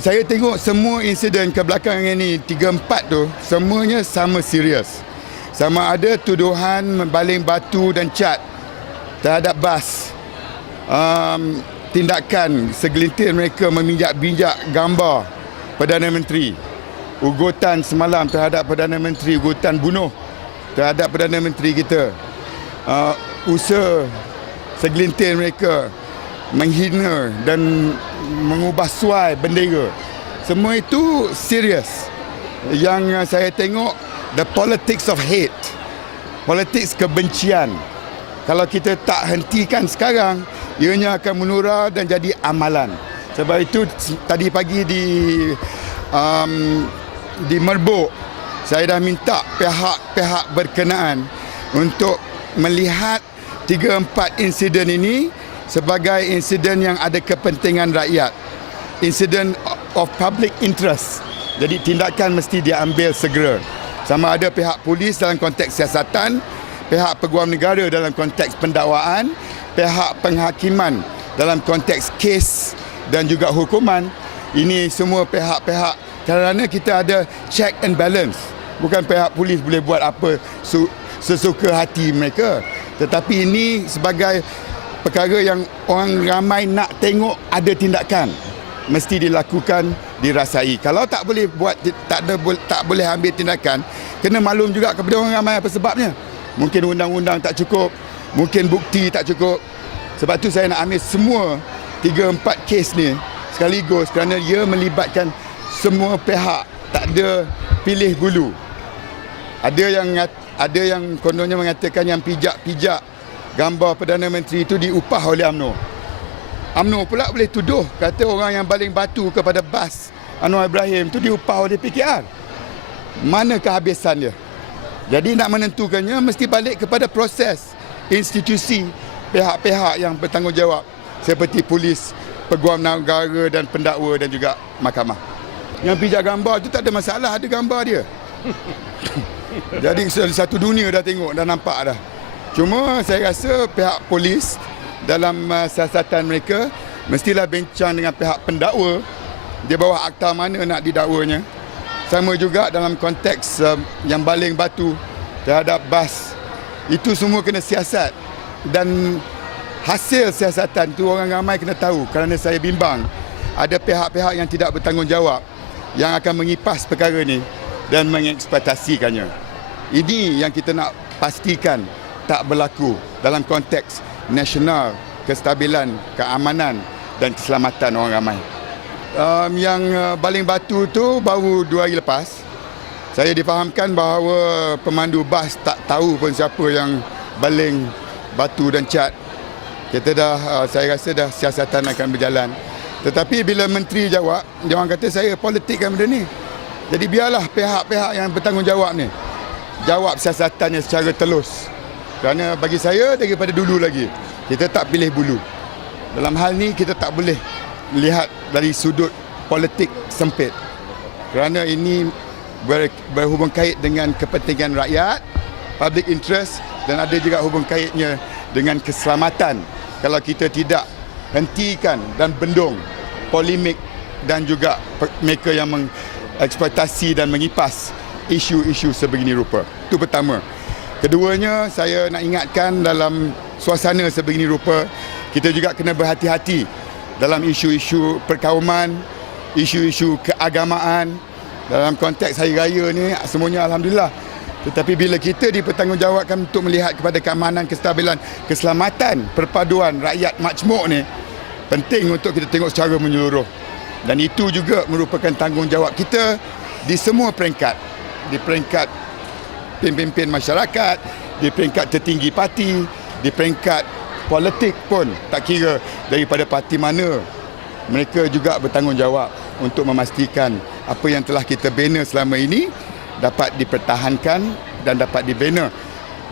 Saya tengok semua insiden kebelakangan ini 3-4 tu semuanya sama serius. Sama ada tuduhan membaling batu dan cat terhadap bas. Tindakan segelintir mereka meminjak-binjak gambar Perdana Menteri. Ugutan semalam terhadap Perdana Menteri, ugutan bunuh terhadap Perdana Menteri kita. Usaha segelintir mereka menghina dan mengubah suai bendera. Semua itu serius. Yang saya tengok, the politics of hate, politics kebencian. Kalau kita tak hentikan sekarang, ianya akan menurah dan jadi amalan. Sebab itu tadi pagi di Merbuk, saya dah minta pihak-pihak berkenaan untuk melihat 3-4 insiden ini sebagai insiden yang ada kepentingan rakyat, insiden of public interest. Jadi tindakan mesti diambil segera. Sama ada pihak polis dalam konteks siasatan, pihak peguam negara dalam konteks pendakwaan, pihak penghakiman dalam konteks kes dan juga hukuman. Ini semua pihak-pihak kerana kita ada check and balance. Bukan pihak polis boleh buat apa sesuka hati mereka. Tetapi ini sebagai perkara yang orang ramai nak tengok ada tindakan, mesti dilakukan, dirasai. Kalau tak boleh buat, tak boleh ambil tindakan, kena maklum juga kepada orang ramai apa sebabnya. Mungkin undang-undang tak cukup, mungkin bukti tak cukup. Sebab tu saya nak ambil semua 3-4 kes ni sekaligus kerana ia melibatkan semua pihak, tak ada pilih bulu. Ada yang kononnya mengatakan yang pijak-pijak gambar Perdana Menteri itu diupah oleh UMNO. UMNO pula boleh tuduh kata orang yang baling batu kepada bas Anwar Ibrahim itu diupah oleh PKR. Mana kehabisan dia? Jadi nak menentukannya mesti balik kepada proses institusi pihak-pihak yang bertanggungjawab seperti polis, peguam negara dan pendakwa dan juga mahkamah. Yang pijak gambar itu tak ada masalah, ada gambar dia. Jadi satu dunia dah tengok, dah nampak dah. Cuma saya rasa pihak polis dalam siasatan mereka mestilah bincang dengan pihak pendakwa di bawah akta mana nak didakwanya. Sama juga dalam konteks yang baling batu terhadap bas. Itu semua kena siasat dan hasil siasatan tu orang ramai kena tahu kerana saya bimbang ada pihak-pihak yang tidak bertanggungjawab yang akan mengipas perkara ni dan mengeksploitasikannya. Ini yang kita nak pastikan tak berlaku dalam konteks nasional, kestabilan, keamanan dan keselamatan orang ramai. Yang baling batu tu baru 2 hari lepas, saya difahamkan bahawa pemandu bas tak tahu pun siapa yang baling batu dan cat. Saya rasa dah siasatan akan berjalan. Tetapi bila menteri jawab, dia orang kata saya politikkan benda ni. Jadi biarlah pihak-pihak yang bertanggungjawab ni jawab siasatannya secara telus. Kerana bagi saya daripada dulu lagi, kita tak pilih bulu. Dalam hal ni kita tak boleh lihat dari sudut politik sempit. Kerana ini berhubung kait dengan kepentingan rakyat, public interest dan ada juga hubung kaitnya dengan keselamatan. Kalau kita tidak hentikan dan bendung polemik dan juga mereka yang mengeksploitasi dan mengipas isu-isu sebegini rupa. Itu pertama. Keduanya, saya nak ingatkan dalam suasana sebegini rupa, kita juga kena berhati-hati dalam isu-isu perkauman, isu-isu keagamaan. Dalam konteks hari raya ni, semuanya Alhamdulillah. Tetapi bila kita dipertanggungjawabkan untuk melihat kepada keamanan, kestabilan, keselamatan, perpaduan rakyat majmuk ni, penting untuk kita tengok secara menyeluruh. Dan itu juga merupakan tanggungjawab kita di semua peringkat. Di peringkat pimpin masyarakat, di peringkat tertinggi parti, di peringkat politik pun, tak kira daripada parti mana, mereka juga bertanggungjawab untuk memastikan apa yang telah kita bina selama ini dapat dipertahankan dan dapat dibina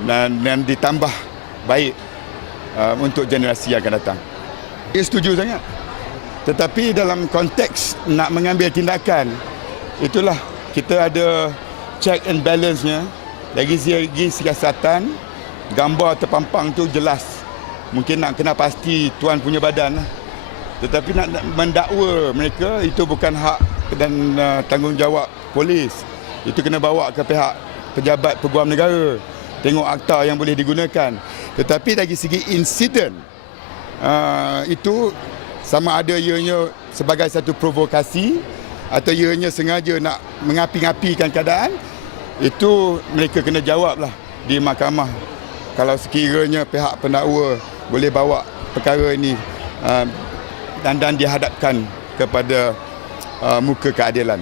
dan ditambah baik untuk generasi yang akan datang. Saya setuju sangat. Tetapi dalam konteks nak mengambil tindakan, itulah kita ada check and balance-nya. Dari segi siasatan, gambar terpampang tu jelas. Mungkin nak kena pasti tuan punya badan lah. Tetapi nak mendakwa mereka itu bukan hak dan tanggungjawab polis. Itu kena bawa ke pihak pejabat peguam negara. Tengok akta yang boleh digunakan. Tetapi dari segi insiden, itu sama ada ianya sebagai satu provokasi atau ianya sengaja nak mengapi-ngapikan keadaan, itu mereka kena jawablah di mahkamah. Kalau sekiranya pihak pendakwa boleh bawa perkara ini dan dihadapkan kepada muka keadilan.